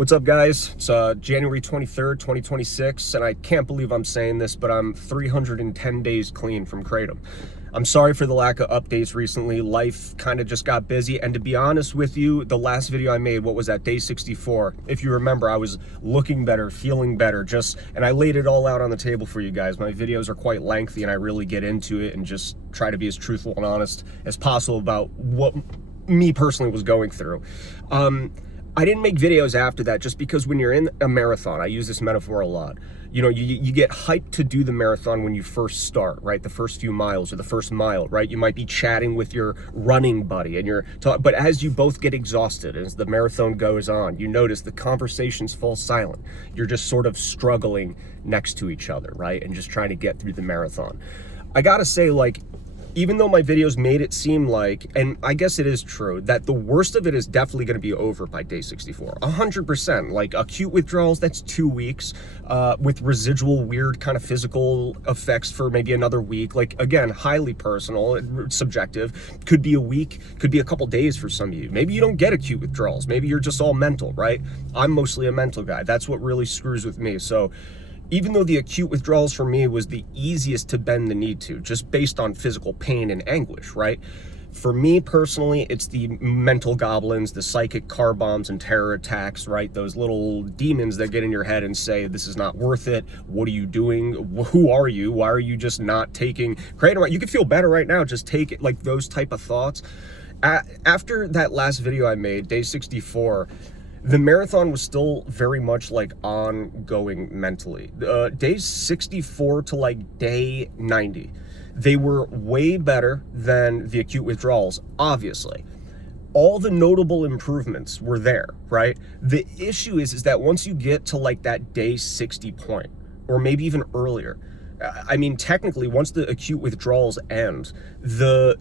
What's up, guys? It's January 23rd, 2026, and I can't believe I'm saying this, but I'm 310 days clean from Kratom. I'm sorry for the lack of updates recently. Life kind of just got busy, and to be honest with you, the last video I made, what was that, day 64? If you remember, I was looking better, feeling better, and I laid it all out on the table for you guys. My videos are quite lengthy, and I really get into it and just try to be as truthful and honest as possible about what me personally was going through. I didn't make videos after that just because when you're in a marathon, I use this metaphor a lot, you know, you get hyped to do the marathon when you first start, right? The first few miles or the first mile, right? You might be chatting with your running buddy and but as you both get exhausted, as the marathon goes on, you notice the conversations fall silent. You're just sort of struggling next to each other, right? And just trying to get through the marathon. I gotta say, like, even though my videos made it seem like, and I guess it is true, that the worst of it is definitely going to be over by day 64. 100%. Like acute withdrawals, that's 2 weeks, with residual weird kind of physical effects for maybe another week. Like, again, highly personal, subjective. Could be a week, could be a couple days for some of you. Maybe you don't get acute withdrawals. Maybe you're just all mental, right? I'm mostly a mental guy. That's what really screws with me. So even though the acute withdrawals for me was the easiest to bend the knee to, just based on physical pain and anguish, right? For me personally, it's the mental goblins, the psychic car bombs and terror attacks, right? Those little demons that get in your head and say, this is not worth it. What are you doing? Who are you? Why are you just not taking Kratom? You can feel better right now. Just take it, like those type of thoughts. After that last video I made, day 64, the marathon was still very much like ongoing mentally. Days 64 to like day 90, they were way better than the acute withdrawals, obviously. All the notable improvements were there, right? The issue is that once you get to like that day 60 point, or maybe even earlier, I mean, technically, once the acute withdrawals end, the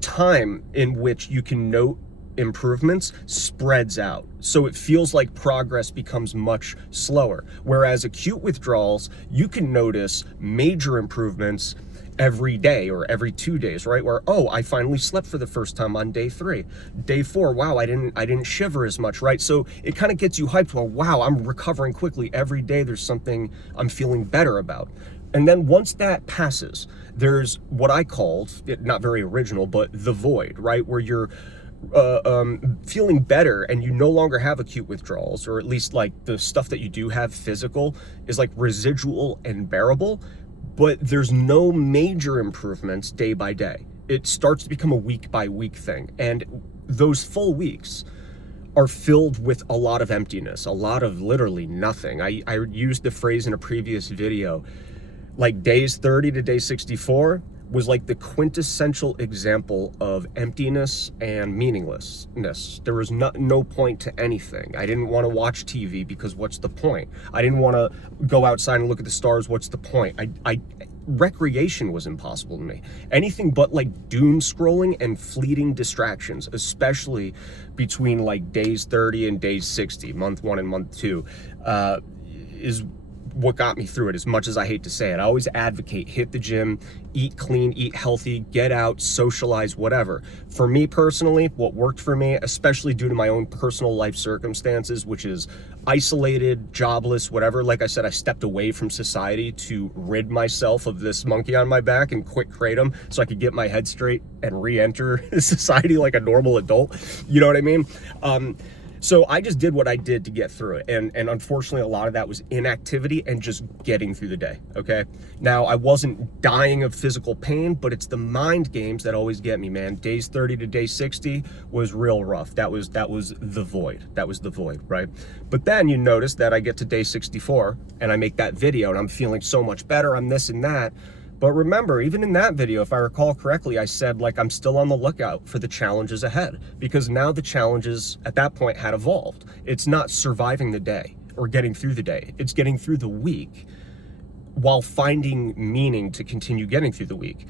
time in which you can note improvements spreads out, so it feels like progress becomes much slower. Whereas acute withdrawals, you can notice major improvements every day or every 2 days, right? Where, oh, I finally slept for the first time on day 3. Day 4, wow, I didn't shiver as much, right? So it kind of gets you hyped. Well, wow, I'm recovering quickly. Every day there's something I'm feeling better about. And then once that passes, there's what I called, not very original, but the void, right? Where you're feeling better and you no longer have acute withdrawals, or at least like the stuff that you do have physical is like residual and bearable, but there's no major improvements day by day. It starts to become a week by week thing, and those full weeks are filled with a lot of emptiness, a lot of literally nothing. I used the phrase in a previous video, like days 30 to day 64 was like the quintessential example of emptiness and meaninglessness. There was no point to anything. I didn't want to watch TV because what's the point? I didn't want to go outside and look at the stars. What's the point? Recreation was impossible to me. Anything but like doom scrolling and fleeting distractions, especially between like days 30 and days 60, month 1 and month 2, is what got me through it, as much as I hate to say it. I always advocate hit the gym, eat clean, eat healthy, get out, socialize, whatever. For me personally, what worked for me, especially due to my own personal life circumstances, which is isolated, jobless, whatever, like I said, I stepped away from society to rid myself of this monkey on my back and quit Kratom so I could get my head straight and re-enter society like a normal adult. You know what I mean? So I just did what I did to get through it. And unfortunately, a lot of that was inactivity and just getting through the day, okay? Now, I wasn't dying of physical pain, but it's the mind games that always get me, man. Days 30 to day 60 was real rough. That was the void. That was the void, right? But then you notice that I get to day 64 and I make that video and I'm feeling so much better. I'm this and that. But remember, even in that video, if I recall correctly, I said, like, I'm still on the lookout for the challenges ahead, because now the challenges at that point had evolved. It's not surviving the day or getting through the day. It's getting through the week while finding meaning to continue getting through the week.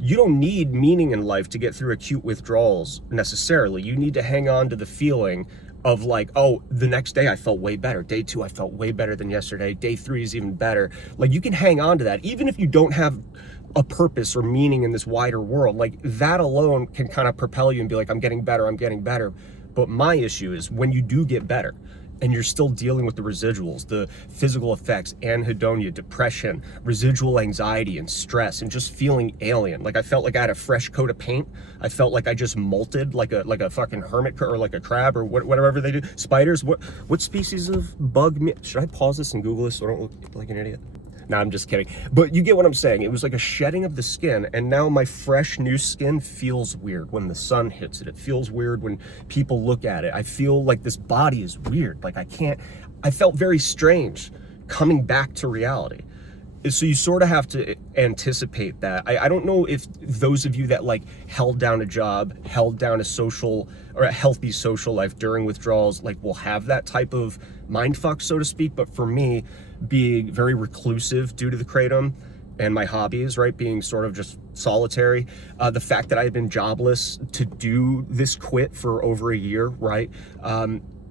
You don't need meaning in life to get through acute withdrawals necessarily. You need to hang on to the feeling of like, oh, the next day I felt way better. Day 2, I felt way better than yesterday. Day 3 is even better. Like, you can hang on to that. Even if you don't have a purpose or meaning in this wider world, like that alone can kind of propel you and be like, I'm getting better. But my issue is when you do get better, and you're still dealing with the residuals, the physical effects, anhedonia, depression, residual anxiety and stress, and just feeling alien. Like I felt like I had a fresh coat of paint. I felt like I just molted like a fucking hermit or like a crab or whatever they do. Spiders. What species of bug? Should I pause this and Google this so I don't look like an idiot? No, I'm just kidding. But you get what I'm saying. It was like a shedding of the skin, and now my fresh new skin feels weird when the sun hits it. It feels weird when people look at it. I feel like this body is weird. Like I felt very strange coming back to reality. So you sort of have to anticipate that. I don't know if those of you that like held down a job, held down a social or a healthy social life during withdrawals, like will have that type of mind fuck, so to speak. But for me, being very reclusive due to the kratom and my hobbies, right, being sort of just solitary, the fact that I've been jobless to do this quit for over a year, right,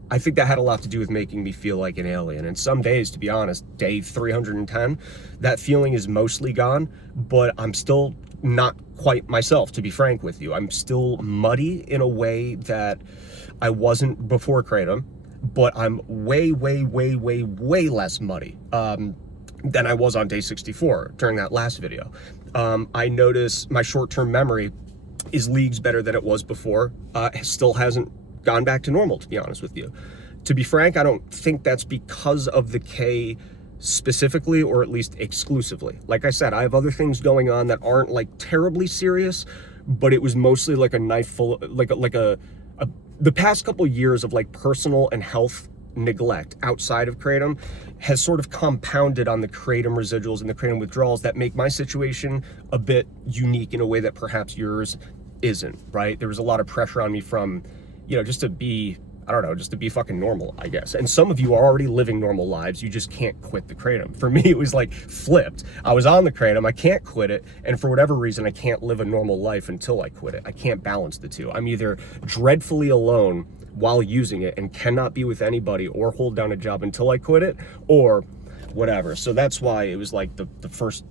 I think that had a lot to do with making me feel like an alien. And some days, to be honest, day 310, that feeling is mostly gone, but I'm still not quite myself, to be frank with you. I'm still muddy in a way that I wasn't before kratom, but I'm way less muddy than I was on day 64 during that last video. I notice my short-term memory is leagues better than it was before. Still hasn't gone back to normal, to be honest with you. To be frank, I don't think that's because of the K specifically, or at least exclusively. Like I said, I have other things going on that aren't like terribly serious, but it was mostly like a knife full, the past couple years of like personal and health neglect outside of kratom has sort of compounded on the kratom residuals and the kratom withdrawals that make my situation a bit unique in a way that perhaps yours isn't, right? There was a lot of pressure on me from, just to be, I don't know, just to be fucking normal, I guess. And some of you are already living normal lives. You just can't quit the kratom. For me, it was like flipped. I was on the kratom, I can't quit it. And for whatever reason, I can't live a normal life until I quit it. I can't balance the two. I'm either dreadfully alone while using it and cannot be with anybody or hold down a job until I quit it, or whatever. So that's why it was like the first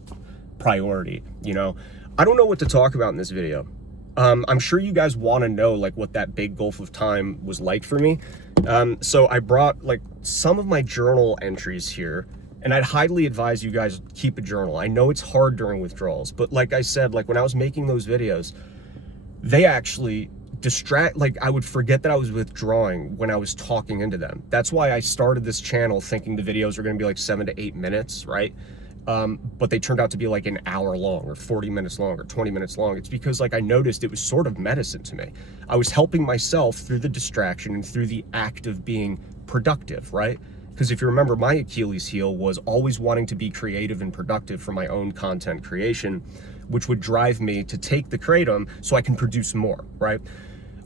priority, I don't know what to talk about in this video. I'm sure you guys want to know like what that big gulf of time was like for me. So I brought like some of my journal entries here, and I'd highly advise you guys keep a journal. I know it's hard during withdrawals, but like I said, like when I was making those videos, they actually I would forget that I was withdrawing when I was talking into them. That's why I started this channel thinking the videos are going to be like 7 to 8 minutes, right? But they turned out to be like an hour long or 40 minutes long or 20 minutes long. It's because like I noticed it was sort of medicine to me. I was helping myself through the distraction and through the act of being productive, right? Because if you remember, my Achilles heel was always wanting to be creative and productive for my own content creation, which would drive me to take the kratom so I can produce more, right?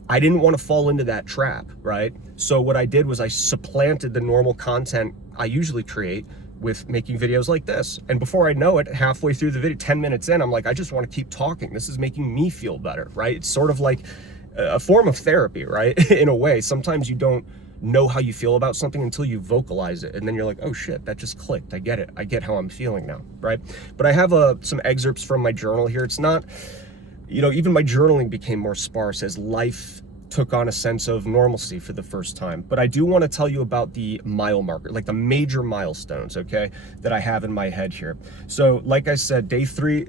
I didn't want to fall into that trap, right? So what I did was I supplanted the normal content I usually create with making videos like this. And before I know it, halfway through the video, 10 minutes in, I'm like, I just want to keep talking. This is making me feel better, right? It's sort of like a form of therapy, right? In a way, sometimes you don't know how you feel about something until you vocalize it. And then you're like, oh shit, that just clicked. I get it. I get how I'm feeling now, right? But I have some excerpts from my journal here. It's not, even my journaling became more sparse as life took on a sense of normalcy for the first time. But I do want to tell you about the mile marker, like the major milestones, okay, that I have in my head here. So like I said, day 30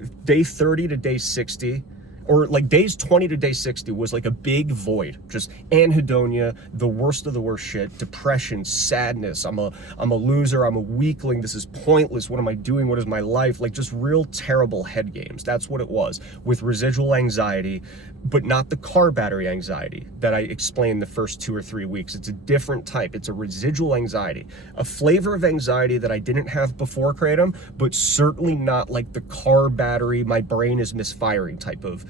to day 60, or like days 20 to day 60 was like a big void, just anhedonia, the worst of the worst shit, depression, sadness, I'm a loser, I'm a weakling, this is pointless, what am I doing, what is my life, like just real terrible head games. That's what it was, with residual anxiety, but not the car battery anxiety that I explained the first 2 or 3 weeks. It's a different type. It's a residual anxiety, a flavor of anxiety that I didn't have before kratom, but certainly not like the car battery, my brain is misfiring type of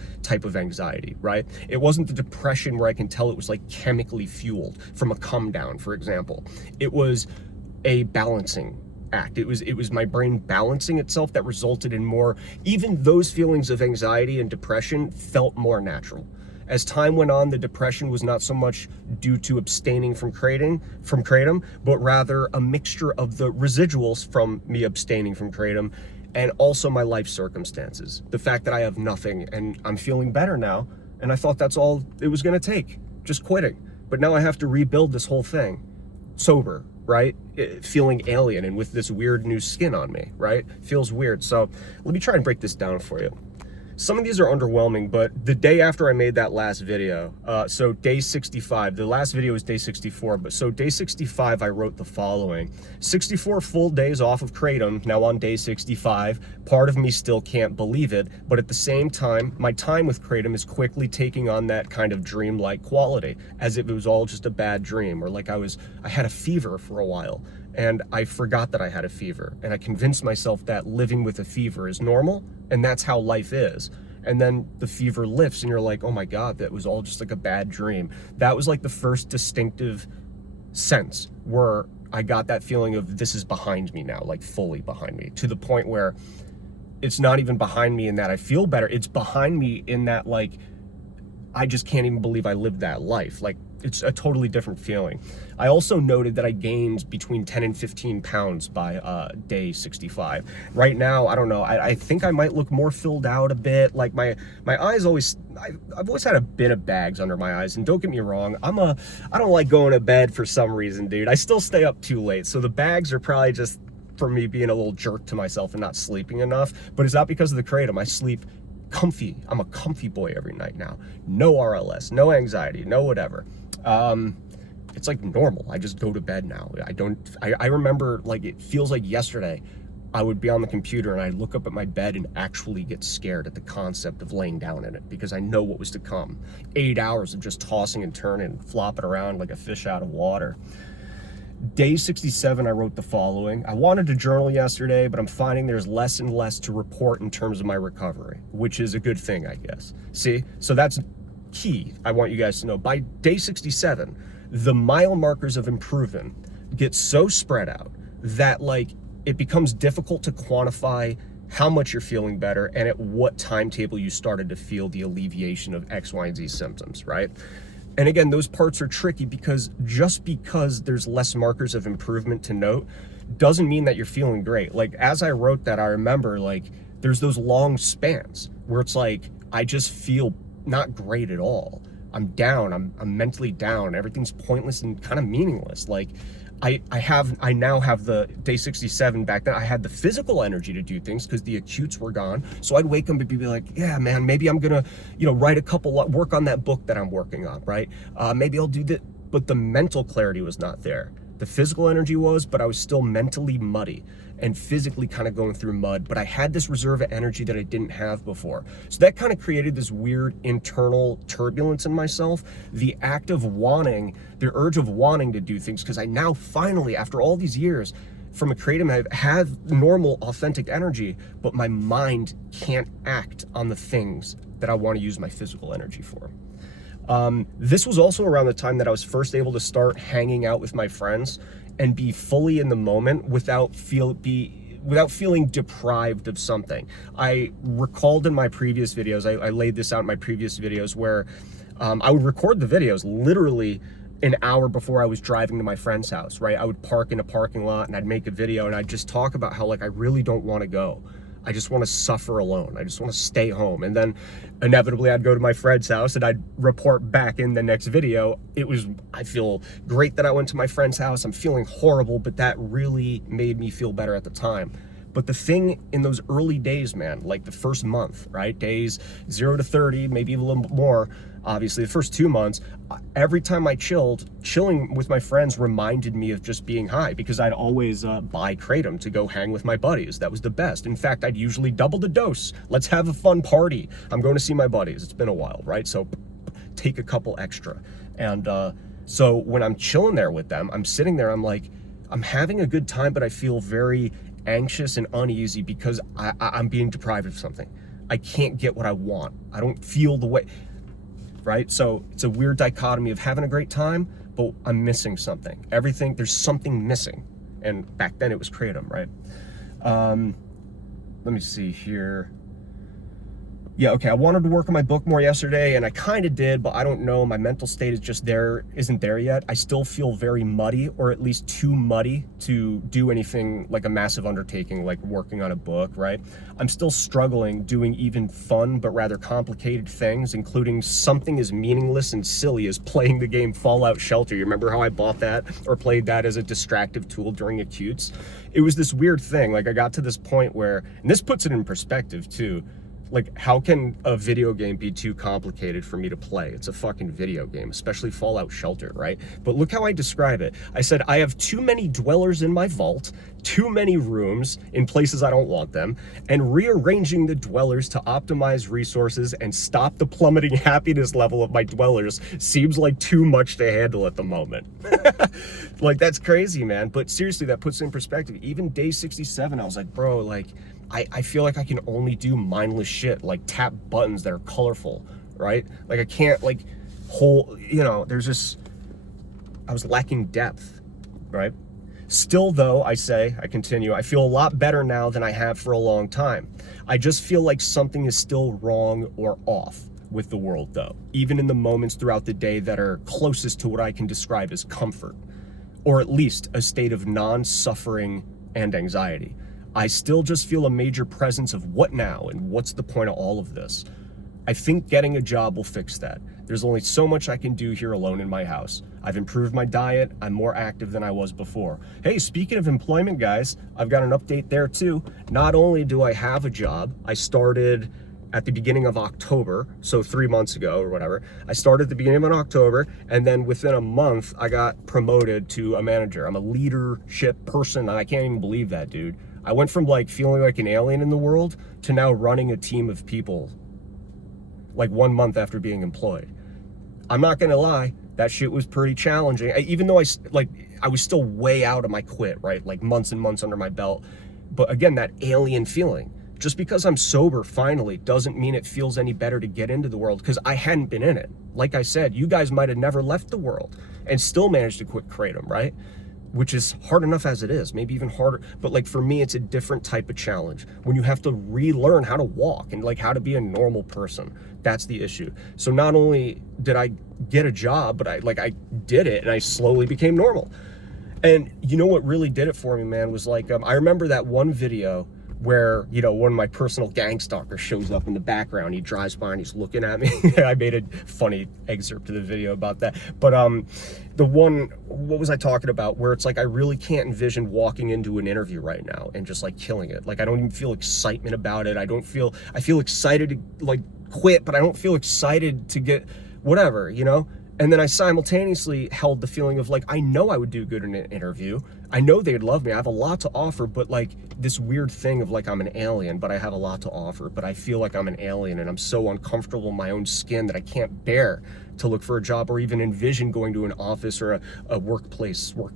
anxiety, right? It wasn't the depression where I can tell it was like chemically fueled from a come down, for example. It was a balancing act. It was my brain balancing itself that resulted in more, even those feelings of anxiety and depression felt more natural. As time went on, the depression was not so much due to abstaining from kratom, but rather a mixture of the residuals from me abstaining from kratom and also my life circumstances. The fact that I have nothing and I'm feeling better now, and I thought that's all it was gonna take, just quitting. But now I have to rebuild this whole thing. sober, right? Feeling alien and with this weird new skin on me, right? Feels weird. So let me try and break this down for you. Some of these are underwhelming, but the day after I made that last video, so day 65, the last video was day 64, but so day 65, I wrote the following: 64 full days off of Kratom, now on day 65. Part of me still can't believe it, but at the same time, my time with Kratom is quickly taking on that kind of dream-like quality, as if it was all just a bad dream, or like I had a fever for a while, and I forgot that I had a fever, and I convinced myself that living with a fever is normal, and that's how life is. And then the fever lifts and you're like, oh my God, that was all just like a bad dream. That was like the first distinctive sense where I got that feeling of this is behind me now, like fully behind me, to the point where it's not even behind me in that I feel better. It's behind me in that, like, I just can't even believe I lived that life. Like, it's a totally different feeling. I also noted that I gained between 10 and 15 pounds by day 65. Right now, I don't know, I think I might look more filled out a bit. Like my eyes I've always had a bit of bags under my eyes, and don't get me wrong, I don't like going to bed for some reason, dude. I still stay up too late, so the bags are probably just for me being a little jerk to myself and not sleeping enough, but it's not because of the Kratom. I sleep comfy. I'm a comfy boy every night now. No RLS, no anxiety, no whatever. It's like normal. I just go to bed now. I remember, like, it feels like yesterday I would be on the computer and I'd look up at my bed and actually get scared at the concept of laying down in it, because I know what was to come. 8 hours of just tossing and turning, flopping around like a fish out of water. Day 67, I wrote the following: I wanted to journal yesterday, but I'm finding there's less and less to report in terms of my recovery, which is a good thing, I guess. See, so that's key. I want you guys to know, by day 67, the mile markers of improvement get so spread out that, like, it becomes difficult to quantify how much you're feeling better and at what timetable you started to feel the alleviation of X, Y, and Z symptoms, right? And again, those parts are tricky, because just because there's less markers of improvement to note doesn't mean that you're feeling great. Like, as I wrote that, I remember, like, there's those long spans where it's like, I just feel not great at all. I'm down, I'm mentally down, everything's pointless and kind of meaningless. Like, I now have the day 67. Back then I had the physical energy to do things because the acutes were gone. So I'd wake up and be like, yeah, man, maybe I'm gonna, write work on that book that I'm working on, right? Maybe I'll do that. But the mental clarity was not there. The physical energy was, but I was still mentally muddy and physically kind of going through mud, but I had this reserve of energy that I didn't have before. So that kind of created this weird internal turbulence in myself, the urge of wanting to do things, because I now finally, after all these years from a Kratom, I have normal, authentic energy, but my mind can't act on the things that I want to use my physical energy for. This was also around the time that I was first able to start hanging out with my friends and be fully in the moment without feeling deprived of something. I recalled in my previous videos, I laid this out in my previous videos, where I would record the videos literally an hour before I was driving to my friend's house, right? I would park in a parking lot and I'd make a video and I'd just talk about how, like, I really don't want to go. I just want to suffer alone. I just want to stay home. And then inevitably I'd go to my friend's house and I'd report back in the next video. I feel great that I went to my friend's house. I'm feeling horrible, but that really made me feel better at the time. But the thing in those early days, man, like the first month, right? Days 0 to 30, maybe even a little bit more. Obviously, the first 2 months, every time I chilling with my friends reminded me of just being high, because I'd always buy Kratom to go hang with my buddies. That was the best. In fact, I'd usually double the dose. Let's have a fun party. I'm going to see my buddies. It's been a while, right? So take a couple extra. And so when I'm chilling there with them, I'm sitting there, I'm like, I'm having a good time, but I feel very anxious and uneasy because I'm being deprived of something. I can't get what I want. I don't feel the way, right? So it's a weird dichotomy of having a great time, but I'm missing something. There's something missing. And back then it was Kratom, right? Let me see here. Yeah, okay, I wanted to work on my book more yesterday, and I kind of did, but I don't know. My mental state is just isn't there yet. I still feel very muddy, or at least too muddy to do anything like a massive undertaking, like working on a book, right? I'm still struggling doing even fun, but rather complicated things, including something as meaningless and silly as playing the game Fallout Shelter. You remember how I bought that or played that as a distractive tool during acutes? It was this weird thing. Like, I got to this point where, and this puts it in perspective too, like, how can a video game be too complicated for me to play? It's a fucking video game, especially Fallout Shelter, right? But look how I describe it. I said, I have too many dwellers in my vault, too many rooms in places I don't want them, and rearranging the dwellers to optimize resources and stop the plummeting happiness level of my dwellers seems like too much to handle at the moment. Like, that's crazy, man. But seriously, that puts it in perspective. Even day 67, I was like, bro, like, I feel like I can only do mindless shit, like tap buttons that are colorful, right? Like, I can't, like, there's just, I was lacking depth, right? Still, though, I continue, I feel a lot better now than I have for a long time. I just feel like something is still wrong or off with the world, though, even in the moments throughout the day that are closest to what I can describe as comfort, or at least a state of non-suffering and anxiety. I still just feel a major presence of what now and what's the point of all of this. I think getting a job will fix that. There's only so much I can do here alone in my house. I've improved my diet. I'm more active than I was before. Hey, speaking of employment, guys, I've got an update there too. Not only do I have a job, I started at the beginning of October, so 3 months ago or whatever. I started at the beginning of October, and then within a month, I got promoted to a manager. I'm a leadership person, and I can't even believe that, dude. I went from like feeling like an alien in the world to now running a team of people like 1 month after being employed. I'm not gonna lie, that shit was pretty challenging. Even though I was still way out of my quit, right? Like months and months under my belt. But again, that alien feeling. Just because I'm sober finally doesn't mean it feels any better to get into the world, because I hadn't been in it. Like I said, you guys might have never left the world and still managed to quit Kratom, right? Which is hard enough as it is, maybe even harder. But like, for me, it's a different type of challenge when you have to relearn how to walk and like how to be a normal person. That's the issue. So not only did I get a job, but I did it and I slowly became normal. And you know what really did it for me, man, was like, I remember that one video where, you know, one of my personal gang stalkers shows up in the background. He drives by and he's looking at me. I made a funny excerpt of the video about that. But the one, what was I talking about? Where it's like, I really can't envision walking into an interview right now and just like killing it. Like, I don't even feel excitement about it. I feel excited to like quit, but I don't feel excited to get whatever, you know? And then I simultaneously held the feeling of like, I know I would do good in an interview. I know they'd love me. I have a lot to offer, but like this weird thing of like, I'm an alien, but I have a lot to offer, but I feel like I'm an alien and I'm so uncomfortable in my own skin that I can't bear to look for a job or even envision going to an office or a work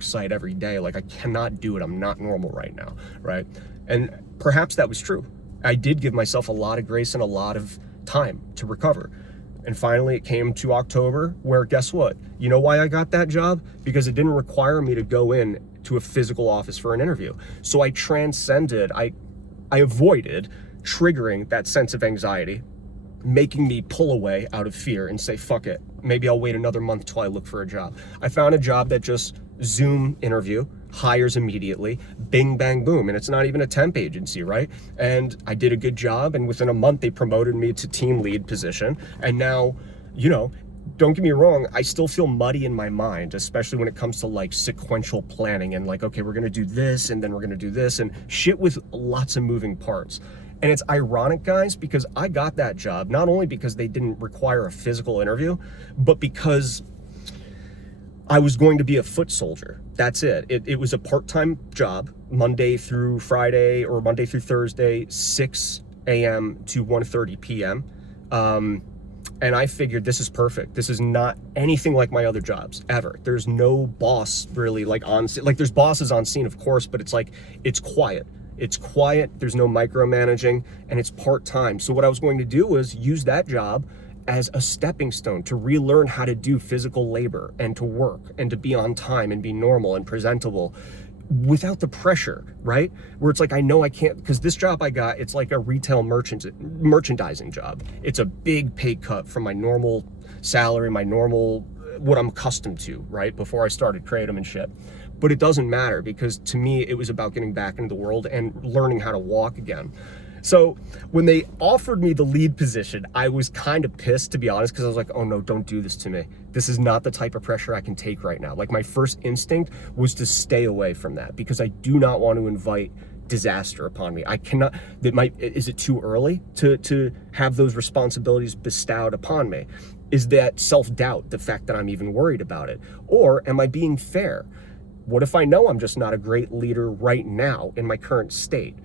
site every day. Like, I cannot do it. I'm not normal right now, right? And perhaps that was true. I did give myself a lot of grace and a lot of time to recover. And finally, it came to October, where guess what? You know why I got that job? Because it didn't require me to go in to a physical office for an interview. So I transcended, I avoided triggering that sense of anxiety, making me pull away out of fear and say, fuck it. Maybe I'll wait another month till I look for a job. I found a job that just Zoom interview, hires immediately, bing, bang, boom. And it's not even a temp agency, right? And I did a good job. And within a month, they promoted me to team lead position. And now, you know, don't get me wrong, I still feel muddy in my mind, especially when it comes to like sequential planning and like, okay, we're going to do this and then we're going to do this and shit with lots of moving parts. And it's ironic, guys, because I got that job, not only because they didn't require a physical interview, but because I was going to be a foot soldier. That's it. It was a part-time job, Monday through Friday or Monday through Thursday, 6 a.m. to 1:30 p.m. And I figured this is perfect. This is not anything like my other jobs ever. There's no boss really like on scene. Like, there's bosses on scene, of course, but it's like, it's quiet. It's quiet. There's no micromanaging, and it's part-time. So what I was going to do was use that job as a stepping stone to relearn how to do physical labor and to work and to be on time and be normal and presentable without the pressure, right? Where it's like, I know I can't, because this job I got, it's like a retail merchandising job. It's a big pay cut from my normal salary, my normal, what I'm accustomed to, right? Before I started Kratom and shit. But it doesn't matter, because to me, it was about getting back into the world and learning how to walk again. So when they offered me the lead position, I was kind of pissed, to be honest, because I was like, oh no, don't do this to me. This is not the type of pressure I can take right now. Like, my first instinct was to stay away from that, because I do not want to invite disaster upon me. I cannot, is it too early to have those responsibilities bestowed upon me? Is that self-doubt, the fact that I'm even worried about it? Or am I being fair? What if I know I'm just not a great leader right now in my current state,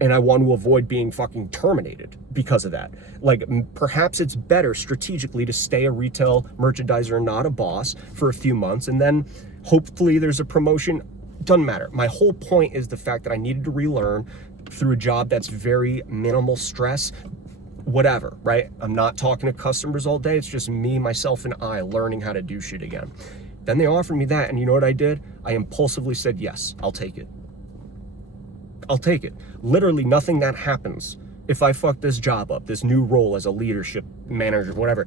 and I want to avoid being fucking terminated because of that? Like, perhaps it's better strategically to stay a retail merchandiser, not a boss, for a few months, and then hopefully there's a promotion. Doesn't matter. My whole point is the fact that I needed to relearn through a job that's very minimal stress, whatever, right? I'm not talking to customers all day. It's just me, myself, and I learning how to do shit again. Then they offered me that, and you know what I did? I impulsively said, yes, I'll take it. I'll take it. Literally nothing that happens. If I fuck this job up, this new role as a leadership manager, whatever,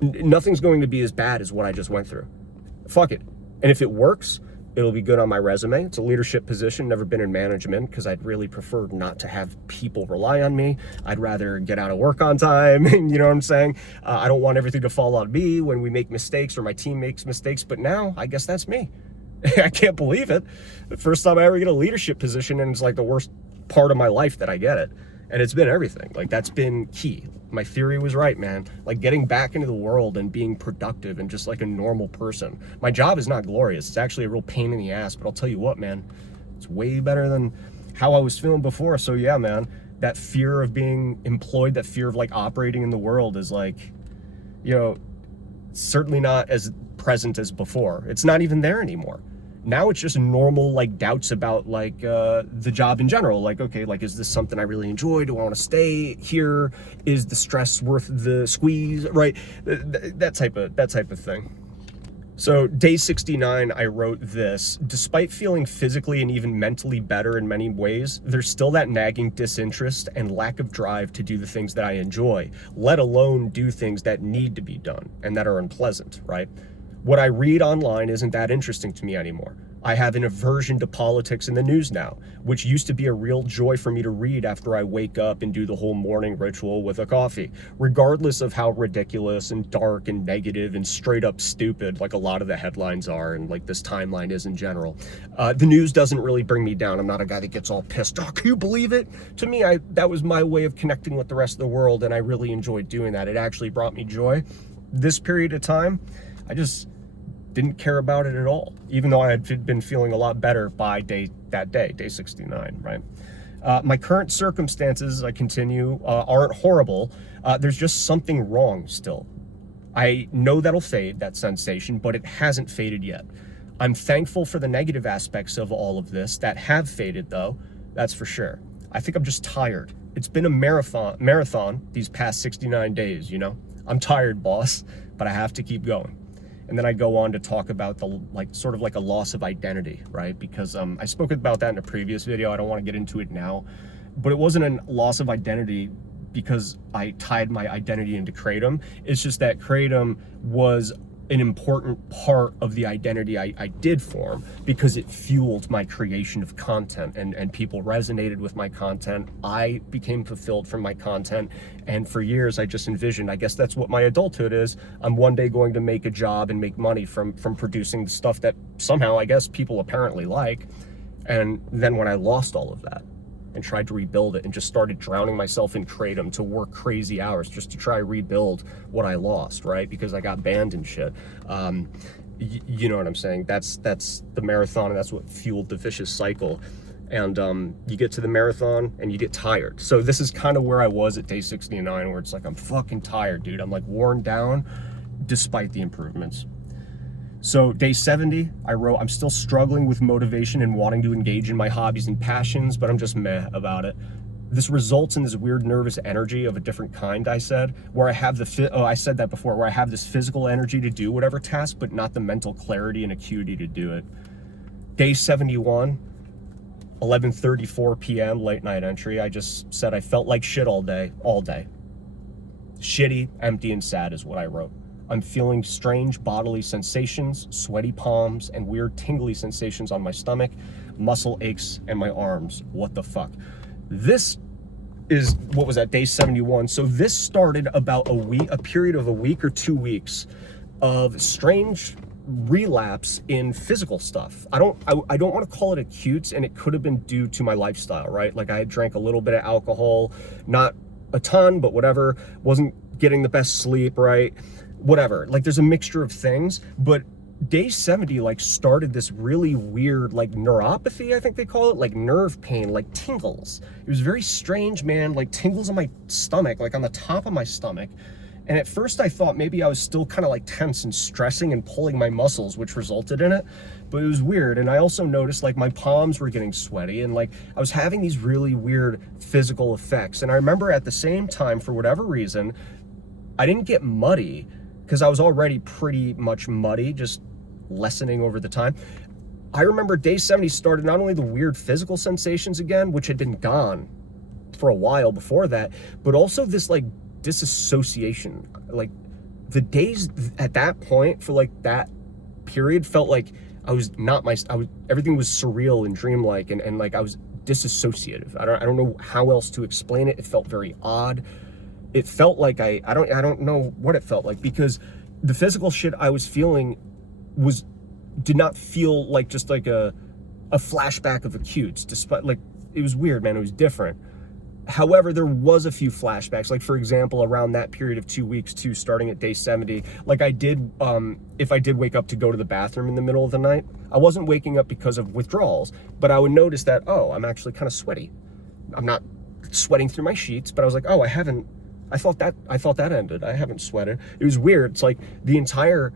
nothing's going to be as bad as what I just went through. Fuck it. And if it works, it'll be good on my resume. It's a leadership position, never been in management, because I'd really prefer not to have people rely on me. I'd rather get out of work on time, you know what I'm saying? I don't want everything to fall on me when we make mistakes or my team makes mistakes, but now I guess that's me. I can't believe it. The first time I ever get a leadership position, and it's like the worst part of my life that I get it. And it's been everything. Like, that's been key. My theory was right, man. Like, getting back into the world and being productive and just like a normal person. My job is not glorious. It's actually a real pain in the ass, but I'll tell you what, man, it's way better than how I was feeling before. So yeah, man, that fear of being employed, that fear of like operating in the world is like, you know, certainly not as present as before. It's not even there anymore. Now it's just normal, like, doubts about like the job in general. Like, okay, like, is this something I really enjoy? Do I want to stay here? Is the stress worth the squeeze? Right, that type of thing. So day 69, I wrote this: despite feeling physically and even mentally better in many ways, there's still that nagging disinterest and lack of drive to do the things that I enjoy, let alone do things that need to be done and that are unpleasant, right? What I read online isn't that interesting to me anymore. I have an aversion to politics and the news now, which used to be a real joy for me to read after I wake up and do the whole morning ritual with a coffee, regardless of how ridiculous and dark and negative and straight up stupid like a lot of the headlines are and like this timeline is in general. The news doesn't really bring me down. I'm not a guy that gets all pissed. Oh, can you believe it? To me, that was my way of connecting with the rest of the world, and I really enjoyed doing that. It actually brought me joy. This period of time, I just didn't care about it at all, even though I had been feeling a lot better by day 69, right? My current circumstances, I continue, aren't horrible. There's just something wrong still. I know that'll fade, that sensation, but it hasn't faded yet. I'm thankful for the negative aspects of all of this that have faded, though, that's for sure. I think I'm just tired. It's been a marathon these past 69 days, you know? I'm tired, boss, but I have to keep going. And then I go on to talk about the sort of like a loss of identity, right? Because I spoke about that in a previous video. I don't want to get into it now, but it wasn't a loss of identity because I tied my identity into Kratom. It's just that Kratom was an important part of the identity I did form because it fueled my creation of content, and people resonated with my content. I became fulfilled from my content, and for years I just envisioned, I guess that's what my adulthood is. I'm one day going to make a job and make money from producing stuff that somehow I guess people apparently like. And then when I lost all of that and tried to rebuild it and just started drowning myself in Kratom to work crazy hours just to try rebuild what I lost, right? Because I got banned and shit. You know what I'm saying? That's the marathon, and that's what fueled the vicious cycle. And you get to the marathon and you get tired. So this is kind of where I was at day 69, where it's like, I'm fucking tired, dude. I'm like worn down despite the improvements. So day 70, I wrote, I'm still struggling with motivation and wanting to engage in my hobbies and passions, but I'm just meh about it. This results in this weird nervous energy of a different kind, I said, where I have I said that before, where I have this physical energy to do whatever task, but not the mental clarity and acuity to do it. Day 71, 11:34 p.m., late night entry. I just said I felt like shit all day. Shitty, empty, and sad is what I wrote. I'm feeling strange bodily sensations, sweaty palms, and weird tingly sensations on my stomach, muscle aches, and my arms. What the fuck? This is, what was that, day 71? So this started about a period of a week or 2 weeks of strange relapse in physical stuff. I don't want to call it acute, and it could have been due to my lifestyle, right? Like I had drank a little bit of alcohol, not a ton, but whatever, wasn't getting the best sleep, right? Whatever, like there's a mixture of things, but day 70 like started this really weird like neuropathy, I think they call it, like nerve pain, like tingles. It was very strange, man, like tingles on my stomach, like on the top of my stomach. And at first I thought maybe I was still kind of like tense and stressing and pulling my muscles, which resulted in it, but it was weird. And I also noticed like my palms were getting sweaty and like I was having these really weird physical effects. And I remember at the same time, for whatever reason, I didn't get muddy because I was already pretty much muddy, just lessening over the time. I remember day 70 started not only the weird physical sensations again, which had been gone for a while before that, but also this like disassociation. Like the days at that point for like that period felt like I was not everything was surreal and dreamlike and like I was disassociative. I don't know how else to explain it. It felt very odd. It felt like I don't know what it felt like, because the physical shit I was feeling did not feel like just like a flashback of acutes, despite like it was weird, man. It was different. However, there was a few flashbacks, like for example, around that period of 2 weeks too, starting at day 70, like I did, if I did wake up to go to the bathroom in the middle of the night, I wasn't waking up because of withdrawals, but I would notice that, oh, I'm actually kind of sweaty. I'm not sweating through my sheets, but I was like, oh, I thought that ended. I haven't sweated. It was weird. It's like the entire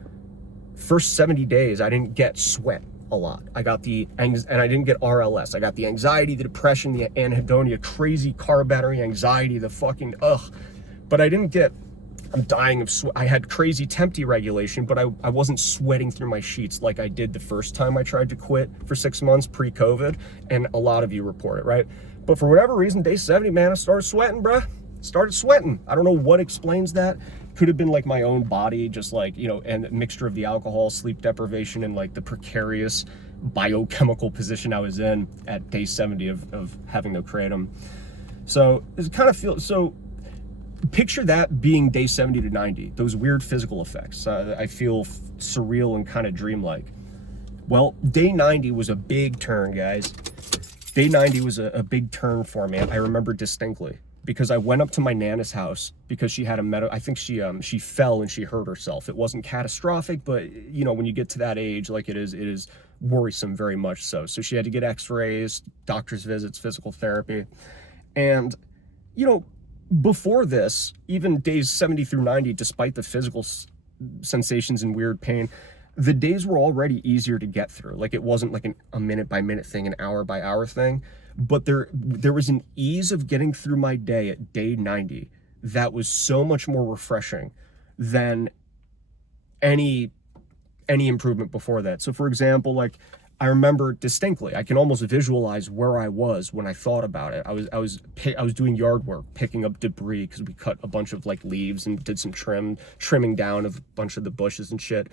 first 70 days, I didn't get sweat a lot. I got and I didn't get RLS. I got the anxiety, the depression, the anhedonia, crazy car battery anxiety, the fucking ugh. But I didn't get, I'm dying of sweat. I had crazy temp deregulation, but I wasn't sweating through my sheets like I did the first time I tried to quit for 6 months pre-COVID. And a lot of you report it, right? But for whatever reason, day 70, man, I started sweating, bruh. Started sweating. I don't know what explains that. Could have been like my own body, just like, you know, and a mixture of the alcohol, sleep deprivation, and like the precarious biochemical position I was in at day 70 of having no kratom. So it kind of so picture that being day 70 to 90, those weird physical effects. I feel surreal and kind of dreamlike. Well, day 90 was a big turn, guys. Day 90 was a big turn for me. I remember distinctly, because I went up to my Nana's house because she had I think she fell and she hurt herself. It wasn't catastrophic, but you know, when you get to that age, like it is worrisome, very much so. So she had to get x-rays, doctor's visits, physical therapy. And, you know, before this, even days 70 through 90, despite the physical sensations and weird pain, the days were already easier to get through. Like it wasn't like a minute by minute thing, an hour by hour thing. But there was an ease of getting through my day at day 90 that was so much more refreshing than any improvement before that. So for example, like I remember distinctly, I can almost visualize where I was when I thought about it. I was doing yard work, picking up debris because we cut a bunch of like leaves and did some trimming down of a bunch of the bushes and shit.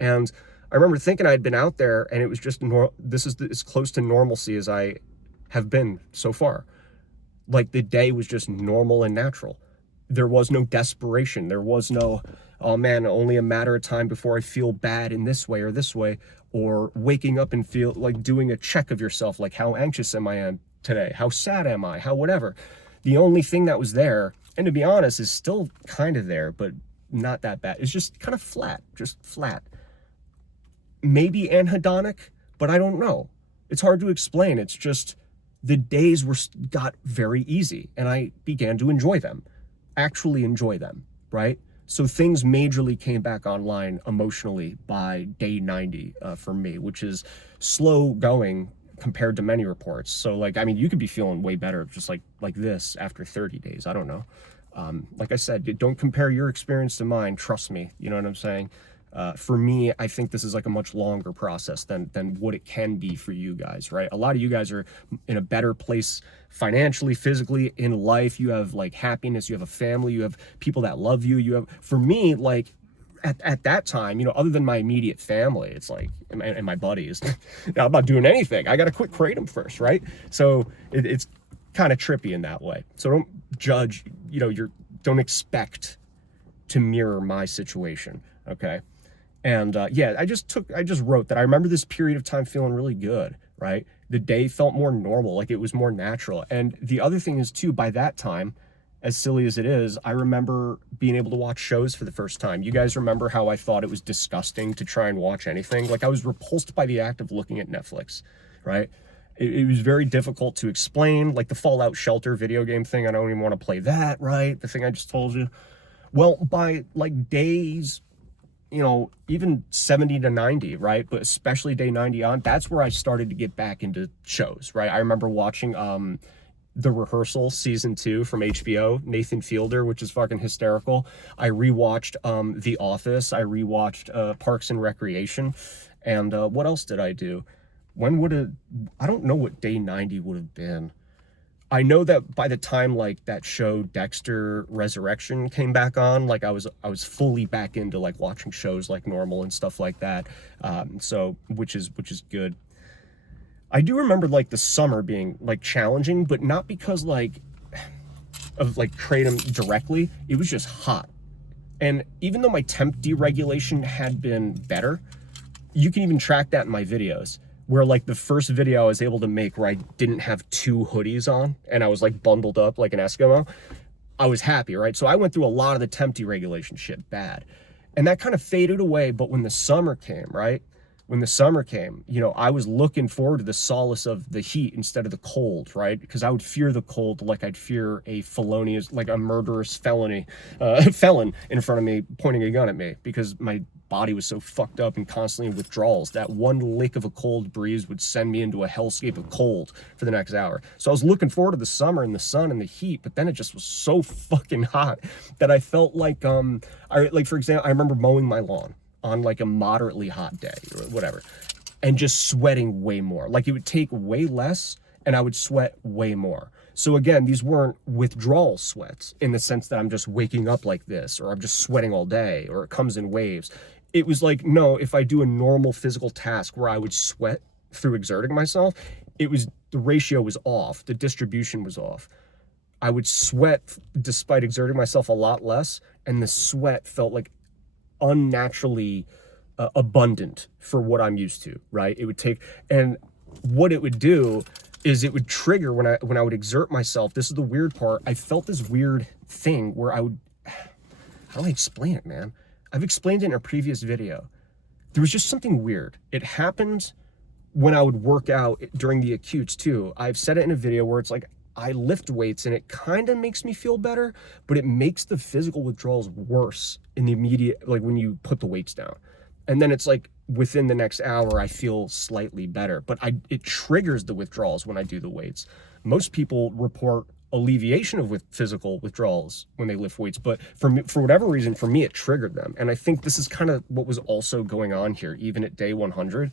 And I remember thinking I'd been out there and it was just this is as close to normalcy as I have been so far. Like the day was just normal and natural. There was no desperation. There was no, oh man, only a matter of time before I feel bad in this way or this way, or waking up and feel like doing a check of yourself, like how anxious am I today? How sad am I? How whatever. The only thing that was there, and to be honest, is still kind of there, but not that bad. It's just kind of flat, just flat. Maybe anhedonic, but I don't know. It's hard to explain. It's just, the days got very easy and I began to enjoy them, actually enjoy them, right? So things majorly came back online emotionally by day 90 for me, which is slow going compared to many reports. So like, I mean, you could be feeling way better just like this after 30 days. I don't know. Like I said, don't compare your experience to mine. Trust me. You know what I'm saying? For me, I think this is like a much longer process than what it can be for you guys, right? A lot of you guys are in a better place financially, physically, in life. You have like happiness, you have a family, you have people that love you. You have, for me, like at that time, you know, other than my immediate family, it's like, and my buddies, I'm not doing anything. I got to quit Kratom first, right? So it's kind of trippy in that way. So don't judge, you know, don't expect to mirror my situation, okay? And yeah, I just wrote that I remember this period of time feeling really good, right? The day felt more normal, like it was more natural. And the other thing is too, by that time, as silly as it is, I remember being able to watch shows for the first time. You guys remember how I thought it was disgusting to try and watch anything? Like I was repulsed by the act of looking at Netflix, right? It was very difficult to explain, like the Fallout Shelter video game thing. I don't even want to play that, right? The thing I just told you. Well, by like days, you know, even 70 to 90, right? But especially day 90 on, that's where I started to get back into shows, right? I remember watching The Rehearsal season 2 from HBO, Nathan Fielder, which is fucking hysterical. I rewatched The Office. I rewatched Parks and Recreation. And what else did I do? I don't know what day 90 would have been. I know that by the time like that show Dexter Resurrection came back on, like I was fully back into like watching shows like normal and stuff like that. So which is good. I do remember like the summer being like challenging, but not because like of like Kratom directly. It was just hot. And even though my temp deregulation had been better, you can even track that in my videos, where like the first video I was able to make where I didn't have 2 hoodies on and I was like bundled up like an Eskimo, I was happy, right? So I went through a lot of the temp deregulation shit bad. And that kind of faded away. But when the summer came, right? When the summer came, you know, I was looking forward to the solace of the heat instead of the cold, right? Because I would fear the cold like I'd fear a felonious, like a murderous felon in front of me pointing a gun at me, because my body was so fucked up and constantly in withdrawals. That one lick of a cold breeze would send me into a hellscape of cold for the next hour. So I was looking forward to the summer and the sun and the heat, but then it just was so fucking hot that I felt like, for example, I remember mowing my lawn on like a moderately hot day or whatever, and just sweating way more. Like it would take way less and I would sweat way more. So again, these weren't withdrawal sweats in the sense that I'm just waking up like this, or I'm just sweating all day, or it comes in waves. It was like, no, if I do a normal physical task where I would sweat through exerting myself, the ratio was off, the distribution was off. I would sweat despite exerting myself a lot less, and the sweat felt like unnaturally abundant for what I'm used to, right? It would take, and what it would do is it would trigger when I would exert myself. This is the weird part. I felt this weird thing where how do I explain it, man? I've explained it in a previous video. There was just something weird. It happened when I would work out during the acutes too. I've said it in a video where it's like, I lift weights and it kind of makes me feel better, but it makes the physical withdrawals worse in the immediate, like when you put the weights down. And then it's like within the next hour, I feel slightly better, but it triggers the withdrawals when I do the weights. Most people report alleviation of physical withdrawals when they lift weights, but for whatever reason, for me, it triggered them. And I think this is kind of what was also going on here, even at day 100,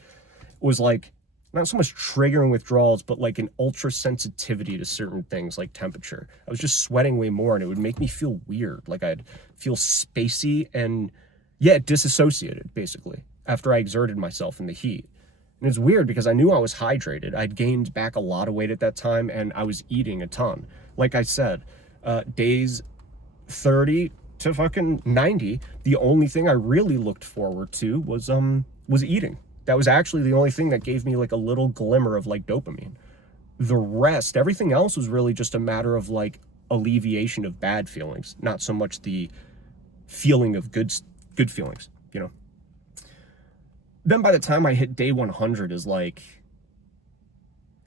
was like, not so much triggering withdrawals, but like an ultra sensitivity to certain things like temperature. I was just sweating way more and it would make me feel weird. Like I'd feel spacey and disassociated basically after I exerted myself in the heat. And it's weird because I knew I was hydrated. I'd gained back a lot of weight at that time and I was eating a ton. Like I said, days 30 to fucking 90, the only thing I really looked forward to was eating. That was actually the only thing that gave me like a little glimmer of like dopamine. The rest, everything else was really just a matter of like alleviation of bad feelings, not so much the feeling of good feelings, you know. Then by the time I hit day 100 is like,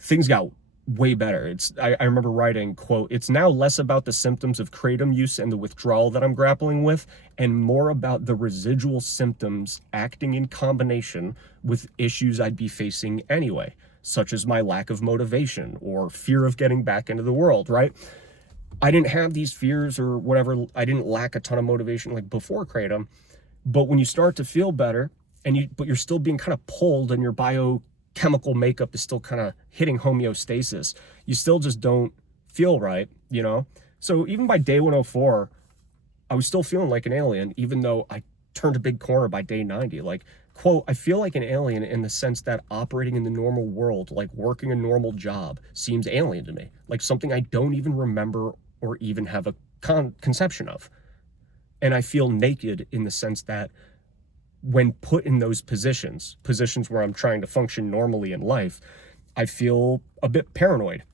things got way better. I remember writing, quote, "It's now less about the symptoms of Kratom use and the withdrawal that I'm grappling with, and more about the residual symptoms acting in combination with issues I'd be facing anyway, such as my lack of motivation or fear of getting back into the world," right? I didn't have these fears or whatever. I didn't lack a ton of motivation like before Kratom. But when you start to feel better but you're still being kind of pulled and your biochemical makeup is still kind of hitting homeostasis, you still just don't feel right, you know? So even by day 104, I was still feeling like an alien, even though I turned a big corner by day 90. Like, quote, I feel like an alien in the sense that operating in the normal world, like working a normal job, seems alien to me. Like something I don't even remember or even have a conception of. And I feel naked in the sense that when put in those positions where I'm trying to function normally in life, I feel a bit paranoid.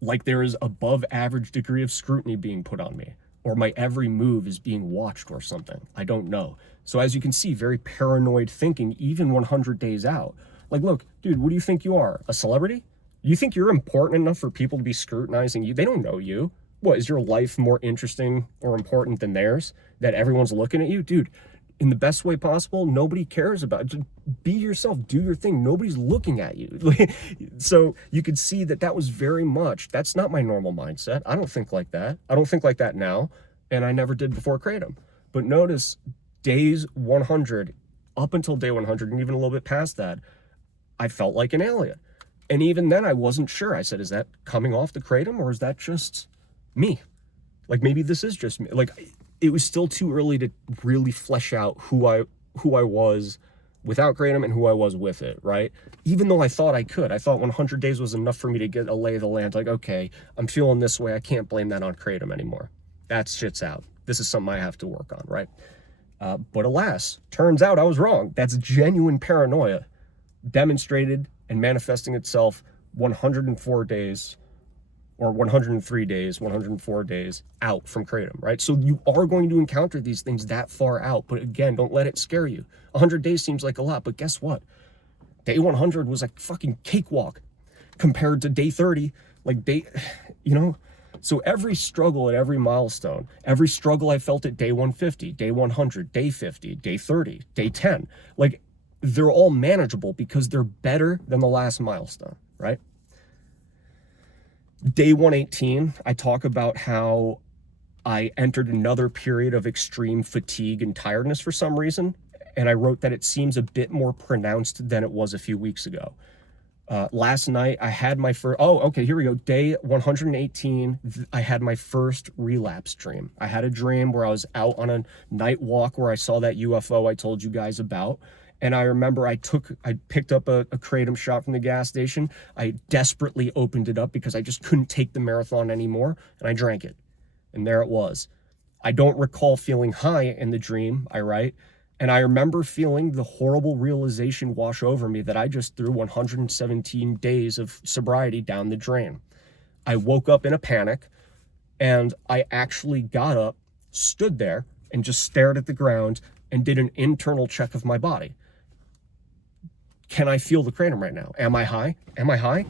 Like there is above average degree of scrutiny being put on me, or my every move is being watched or something. I don't know. So as you can see, very paranoid thinking, even 100 days out. Like, look, dude, what do you think you are? A celebrity? You think you're important enough for people to be scrutinizing you? They don't know you. What, is your life more interesting or important than theirs? That everyone's looking at you? Dude, in the best way possible, nobody cares about it. Just be yourself, do your thing. Nobody's looking at you. So you could see that was very much, that's not my normal mindset. I don't think like that. I don't think like that now. And I never did before Kratom. But notice days 100, up until day 100, and even a little bit past that, I felt like an alien. And even then I wasn't sure. I said, is that coming off the Kratom or is that just me? Like maybe this is just me. Like it was still too early to really flesh out who I was without Kratom and who I was with it, right? Even though I thought I could. I thought 100 days was enough for me to get a lay of the land. Like, okay, I'm feeling this way. I can't blame that on Kratom anymore. That shit's out. This is something I have to work on, right? But alas, turns out I was wrong. That's genuine paranoia demonstrated and manifesting itself 104 days or 103 days, 104 days out from Kratom, right? So you are going to encounter these things that far out, but again, don't let it scare you. 100 days seems like a lot, but guess what? Day 100 was like fucking cakewalk compared to day 30, you know? So every struggle at every milestone, every struggle I felt at day 150, day 100, day 50, day 30, day 10, like they're all manageable because they're better than the last milestone, right? Day 118, I talk about how I entered another period of extreme fatigue and tiredness for some reason. And I wrote that it seems a bit more pronounced than it was a few weeks ago. Last night, I had my first, here we go. Day 118, I had my first relapse dream. I had a dream where I was out on a night walk where I saw that UFO I told you guys about. And I remember I picked up a Kratom shot from the gas station. I desperately opened it up because I just couldn't take the marathon anymore. And I drank it. And there it was. I don't recall feeling high in the dream, I write. And I remember feeling the horrible realization wash over me that I just threw 117 days of sobriety down the drain. I woke up in a panic and I actually got up, stood there, and just stared at the ground and did an internal check of my body. Can I feel the Kratom right now? Am I high? Am I high?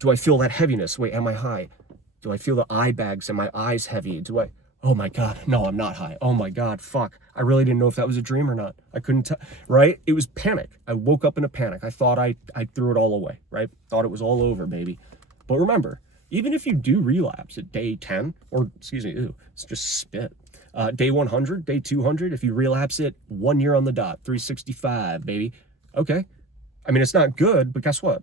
Do I feel that heaviness? Wait, am I high? Do I feel the eye bags? Am my eyes heavy? Oh my God, no, I'm not high. Oh my God, fuck. I really didn't know if that was a dream or not. I couldn't tell, right? It was panic. I woke up in a panic. I thought I threw it all away, right? Thought it was all over, baby. But remember, even if you do relapse at day 10, it's just spit. Day 100, day 200, if you relapse it 1 year on the dot, 365, baby. Okay. I mean, it's not good, but guess what?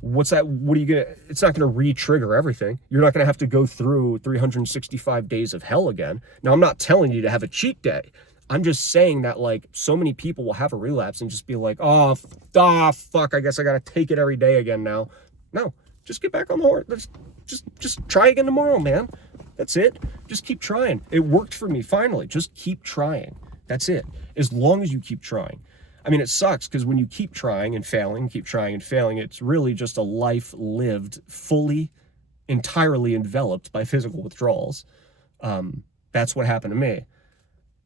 What's that? What are you gonna? It's not gonna re-trigger everything. You're not gonna have to go through 365 days of hell again. Now, I'm not telling you to have a cheat day. I'm just saying that like so many people will have a relapse and just be like, fuck, I guess I gotta take it every day again now. No, just get back on the horse. Just try again tomorrow, man. That's it. Just keep trying. It worked for me finally. Just keep trying. That's it. As long as you keep trying. I mean, it sucks because when you keep trying and failing, it's really just a life lived fully, entirely enveloped by physical withdrawals. That's what happened to me.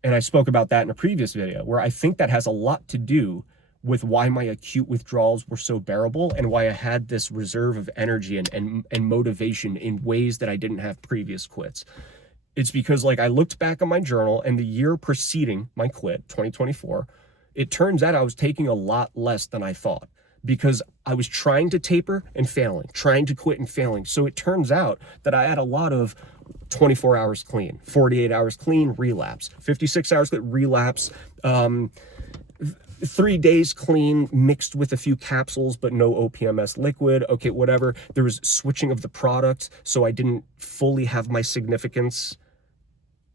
And I spoke about that in a previous video where I think that has a lot to do with why my acute withdrawals were so bearable and why I had this reserve of energy and motivation in ways that I didn't have previous quits. It's because like I looked back on my journal and the year preceding my quit, 2024, it turns out I was taking a lot less than I thought because I was trying to taper and failing, trying to quit and failing. So it turns out that I had a lot of 24 hours clean, 48 hours clean, relapse, 56 hours relapse, 3 days clean mixed with a few capsules, but no OPMS liquid. Okay, whatever. There was switching of the product, so I didn't fully have my significance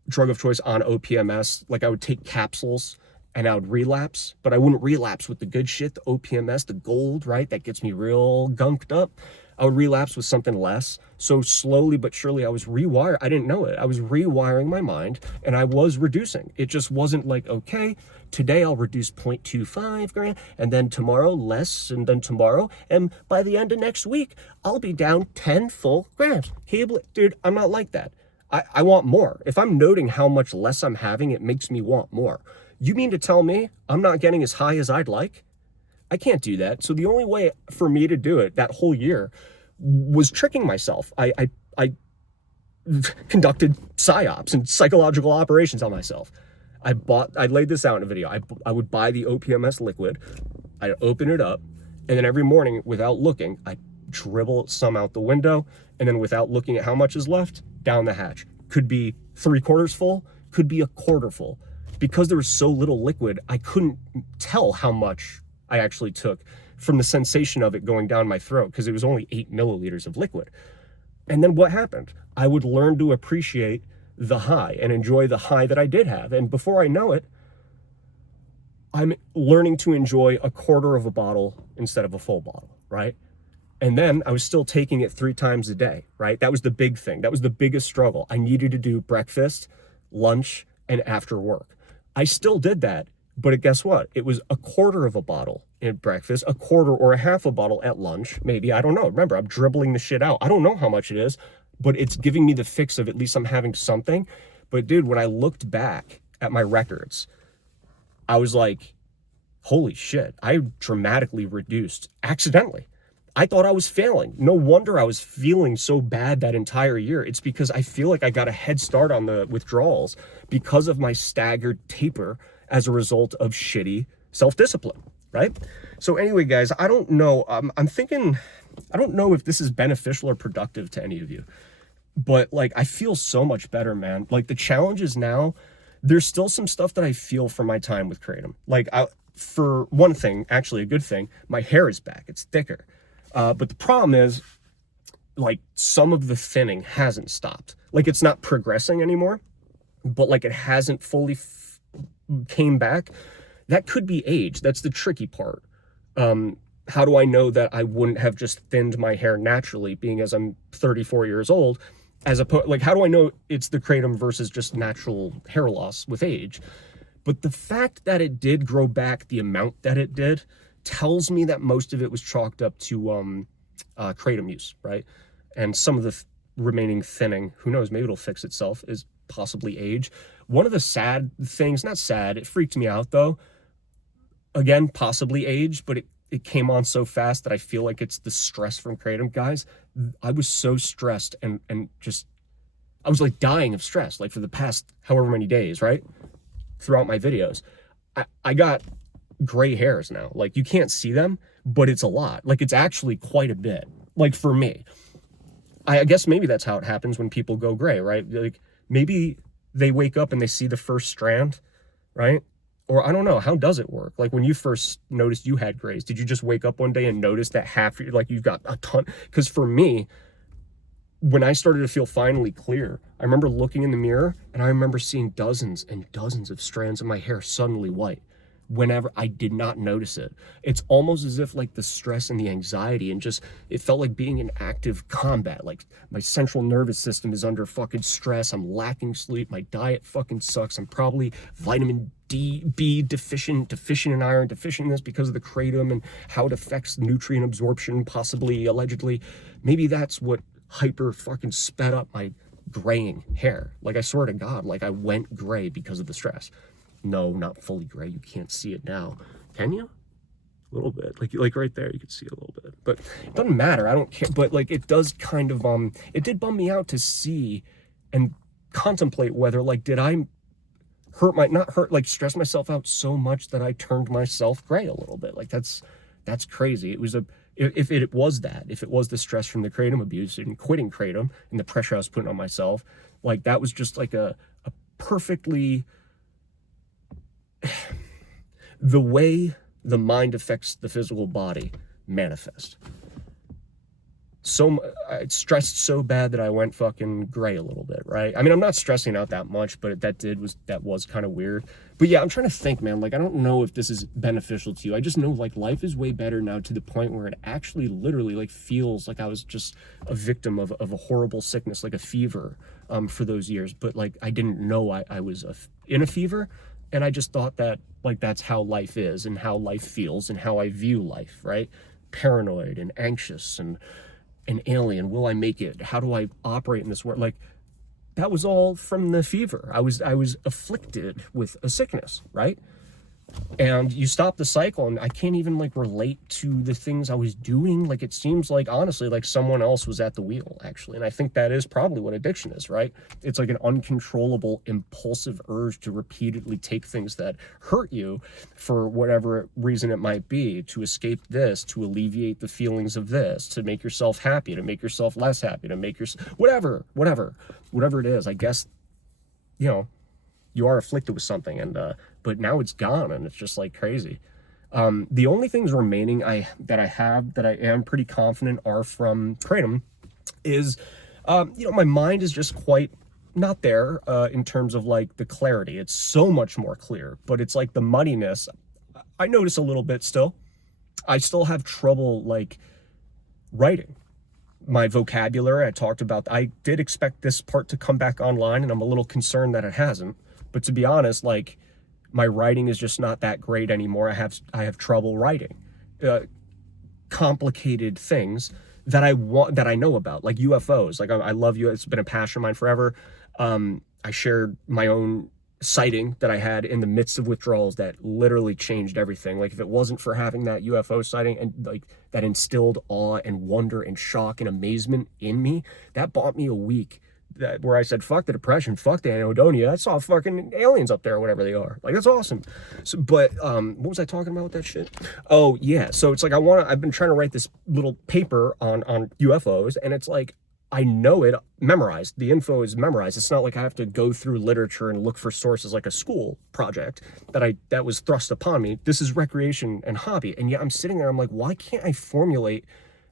drug of choice on OPMS. Like, I would take capsules and I would relapse, but I wouldn't relapse with the good shit, the OPMS, the gold, right? That gets me real gunked up. I would relapse with something less. So slowly but surely I was I didn't know it. I was rewiring my mind, and I was reducing. It just wasn't like, okay, today I'll reduce 0.25 gram, and then tomorrow less, and then tomorrow, and by the end of next week, I'll be down 10 full grams. Dude, I'm not like that. I want more. If I'm noting how much less I'm having, it makes me want more. You mean to tell me I'm not getting as high as I'd like? I can't do that. So the only way for me to do it that whole year was tricking myself. I conducted psyops and psychological operations on myself. I laid this out in a video. I would buy the OPMS liquid, I'd open it up, and then every morning, without looking, I'd dribble some out the window, and then without looking at how much is left, down the hatch. Could be 3/4 full, could be 1/4 full. Because there was so little liquid, I couldn't tell how much I actually took from the sensation of it going down my throat, because it was only 8 milliliters of liquid. And then what happened? I would learn to appreciate the high and enjoy the high that I did have. And before I know it, I'm learning to enjoy 1/4 of a bottle instead of a full bottle, right? And then I was still taking it 3 times a day, right? That was the big thing. That was the biggest struggle. I needed to do breakfast, lunch, and after work. I still did that, but guess what? It was 1/4 of a bottle at breakfast, 1/4 or a half a bottle at lunch, maybe. I don't know. Remember, I'm dribbling the shit out. I don't know how much it is, but it's giving me the fix of at least I'm having something. But dude, when I looked back at my records, I was like, holy shit, I dramatically reduced accidentally. I thought I was failing. No wonder I was feeling so bad that entire year. It's because I feel like I got a head start on the withdrawals because of my staggered taper as a result of shitty self-discipline, right? So anyway, guys, I don't know. I'm thinking, I don't know if this is beneficial or productive to any of you, but like, I feel so much better, man. Like, the challenges now, there's still some stuff that I feel from my time with Kratom. Like, for one thing, actually a good thing, my hair is back. It's thicker. But the problem is, like, some of the thinning hasn't stopped. Like, it's not progressing anymore, but like, it hasn't fully came back. That could be age. That's the tricky part. How do I know that I wouldn't have just thinned my hair naturally, being as I'm 34 years old, as opposed, like, how do I know it's the Kratom versus just natural hair loss with age? But the fact that it did grow back the amount that it did tells me that most of it was chalked up to Kratom use, right? And some of the remaining thinning, who knows, maybe it'll fix itself, is possibly age. One of the sad things, not sad, it freaked me out though, again, possibly age, but it came on so fast that I feel like it's the stress from Kratom. Guys, I was so stressed and just, I was like dying of stress, like for the past however many days, right? Throughout my videos. I got gray hairs now. Like, you can't see them, but it's a lot. Like, it's actually quite a bit. Like, for me, I guess maybe that's how it happens when people go gray, right? Like, maybe they wake up and they see the first strand, right? Or I don't know, how does it work? Like, when you first noticed you had grays, did you just wake up one day and notice that half, like, you've got a ton? Because for me, when I started to feel finally clear, I remember looking in the mirror and I remember seeing dozens and dozens of strands of my hair suddenly white. Whenever I did not notice it. It's almost as if like the stress and the anxiety and just, it felt like being in active combat. Like, my central nervous system is under fucking stress. I'm lacking sleep. My diet fucking sucks. I'm probably vitamin B deficient in iron, deficient in this because of the Kratom and how it affects nutrient absorption, possibly, allegedly. Maybe that's what hyper fucking sped up my graying hair. Like, I swear to God, like, I went gray because of the stress. No, not fully gray. You can't see it now. Can you? A little bit. Like right there, you can see a little bit. But it doesn't matter. I don't care. But like, it does kind of, it did bum me out to see and contemplate whether, like, did I like stress myself out so much that I turned myself gray a little bit. Like, that's crazy. if it was that, if it was the stress from the kratom abuse and quitting kratom and the pressure I was putting on myself, like that was just like a perfectly, the way the mind affects the physical body manifest. So I stressed so bad that I went fucking gray a little bit, right? I mean, I'm not stressing out that much, but that was kind of weird. But yeah, I'm trying to think, man, like, I don't know if this is beneficial to you. I just know, like, life is way better now, to the point where it actually literally, like, feels like I was just a victim of a horrible sickness, like a fever, for those years. But, like, I didn't know I was in a fever, and I just thought that, like, that's how life is and how life feels and how I view life, right? Paranoid and anxious and an alien. Will I make it? How do I operate in this world? Like, that was all from the fever. I was afflicted with a sickness, right? And you stop the cycle, and I can't even, like, relate to the things I was doing. Like, it seems like, honestly, like someone else was at the wheel, actually. And I think that is probably what addiction is, right? It's like an uncontrollable, impulsive urge to repeatedly take things that hurt you for whatever reason it might be, to escape this, to alleviate the feelings of this, to make yourself happy, to make yourself less happy, to make yourself, whatever it is. I guess, you know, you are afflicted with something, and but now it's gone, and it's just like crazy. The only things remaining that I am pretty confident are from kratom is, you know, my mind is just quite not there in terms of like the clarity. It's so much more clear, but it's like the muddiness I notice a little bit still. I still have trouble like writing. My vocabulary, I talked about, I did expect this part to come back online, and I'm a little concerned that it hasn't. But to be honest, like, my writing is just not that great anymore. I have trouble writing complicated things that I know about, like UFOs. Like, I love you. It's been a passion of mine forever. I shared my own sighting that I had in the midst of withdrawals that literally changed everything. Like, if it wasn't for having that UFO sighting, and like that instilled awe and wonder and shock and amazement in me, that bought me a week where I said, fuck the depression, fuck the anhedonia. I saw fucking aliens up there or whatever they are. Like, that's awesome. So, but what was I talking about with that shit? Oh yeah. So it's like, I've been trying to write this little paper on UFOs, and it's like, I know it memorized. The info is memorized. It's not like I have to go through literature and look for sources like a school project that was thrust upon me. This is recreation and hobby. And yet I'm sitting there, I'm like, why can't I formulate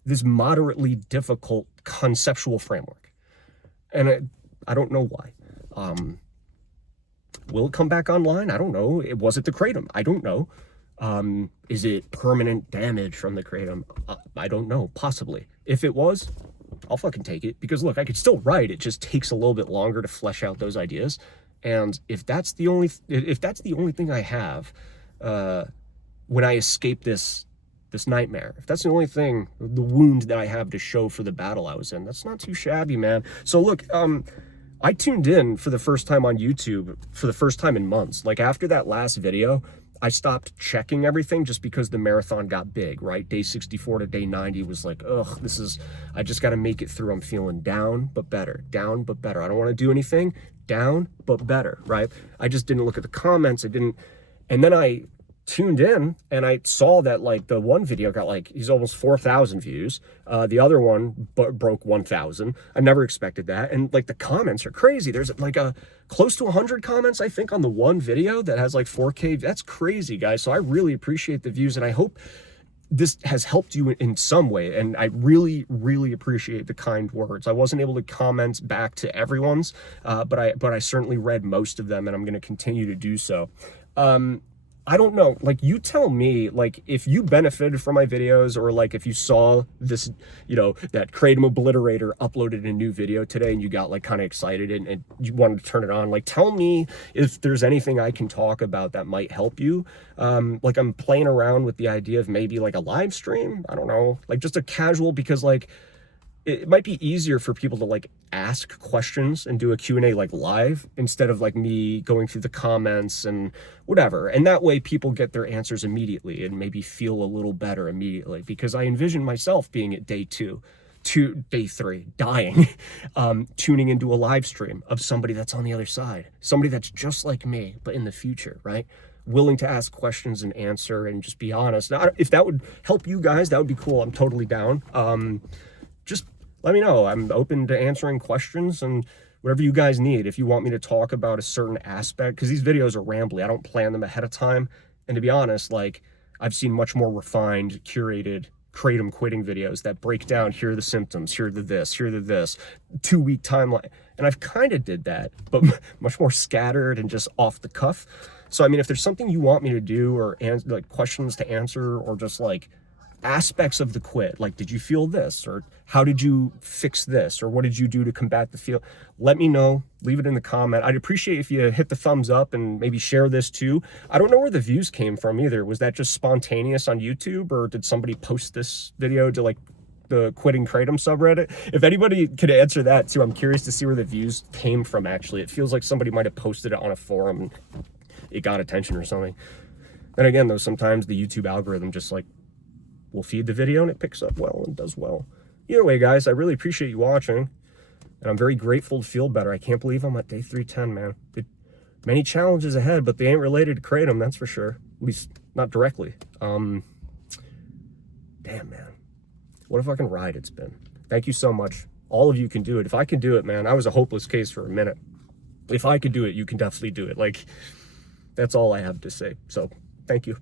this moderately difficult conceptual framework? And I don't know why. Will it come back online? I don't know. Was it the kratom? I don't know. Is it permanent damage from the kratom? I don't know. Possibly. If it was, I'll fucking take it. Because look, I could still write. It just takes a little bit longer to flesh out those ideas. And if that's the only thing I have when I escape this nightmare, if that's the only thing, the wound that I have to show for the battle I was in, that's not too shabby, man. So look, I tuned in for the first time on YouTube for the first time in months. Like, after that last video, I stopped checking everything just because the marathon got big, right? Day 64 to day 90 was like, ugh, I just got to make it through. I'm feeling down, but better. Down, but better. I don't want to do anything. Down, but better, right? I just didn't look at the comments. And then I tuned in, and I saw that, like, the one video got, like, he's almost 4,000 views. The other one broke 1,000. I never expected that. And, like, the comments are crazy. There's, like, close to 100 comments, I think, on the one video that has, like, 4K. That's crazy, guys. So I really appreciate the views, and I hope this has helped you in some way. And I really, really appreciate the kind words. I wasn't able to comment back to everyone's, but I certainly read most of them, and I'm going to continue to do so. I don't know, like, you tell me, like, if you benefited from my videos, or like if you saw this, you know, that Kratom Obliterator uploaded a new video today and you got like kind of excited and you wanted to turn it on. Like, tell me if there's anything I can talk about that might help you. Like, I'm playing around with the idea of maybe like a live stream. I don't know, like just a casual, because like, it might be easier for people to like ask questions and do a Q&A like live, instead of like me going through the comments and whatever. And that way people get their answers immediately and maybe feel a little better immediately, because I envision myself being at day 2 to day 3, dying, tuning into a live stream of somebody that's on the other side, somebody that's just like me, but in the future, right? willing to ask questions and answer and just be honest. Now, if that would help you guys, that would be cool. I'm totally down. Just let me know. I'm open to answering questions and whatever you guys need. If you want me to talk about a certain aspect, because these videos are rambly, I don't plan them ahead of time. And to be honest, like, I've seen much more refined, curated Kratom quitting videos that break down, here are the symptoms, here are the this, here are the this, 2-week timeline. And I've kind of did that, but much more scattered and just off the cuff. So, I mean, if there's something you want me to do, or like questions to answer, or just like aspects of the quit, like, did you feel this, or how did you fix this, or what did you do to combat the feel, let me know. Leave it in the comment. I'd appreciate if you hit the thumbs up and maybe share this too. I don't know where the views came from either. Was that just spontaneous on YouTube, or did somebody post this video to like the Quitting Kratom subreddit? If anybody could answer that too, I'm curious to see where the views came from. Actually, it feels like somebody might have posted it on a forum and it got attention or something. Then again, though, sometimes the YouTube algorithm just like will feed the video and it picks up well and does well. Either way, guys, I really appreciate you watching, and I'm very grateful to feel better. I can't believe I'm at day 310, man. Many challenges ahead, but they ain't related to Kratom, that's for sure. At least not directly. Damn, man. What a fucking ride it's been. Thank you so much. All of you can do it. If I can do it, man, I was a hopeless case for a minute. If I could do it, you can definitely do it. Like, that's all I have to say. So, thank you.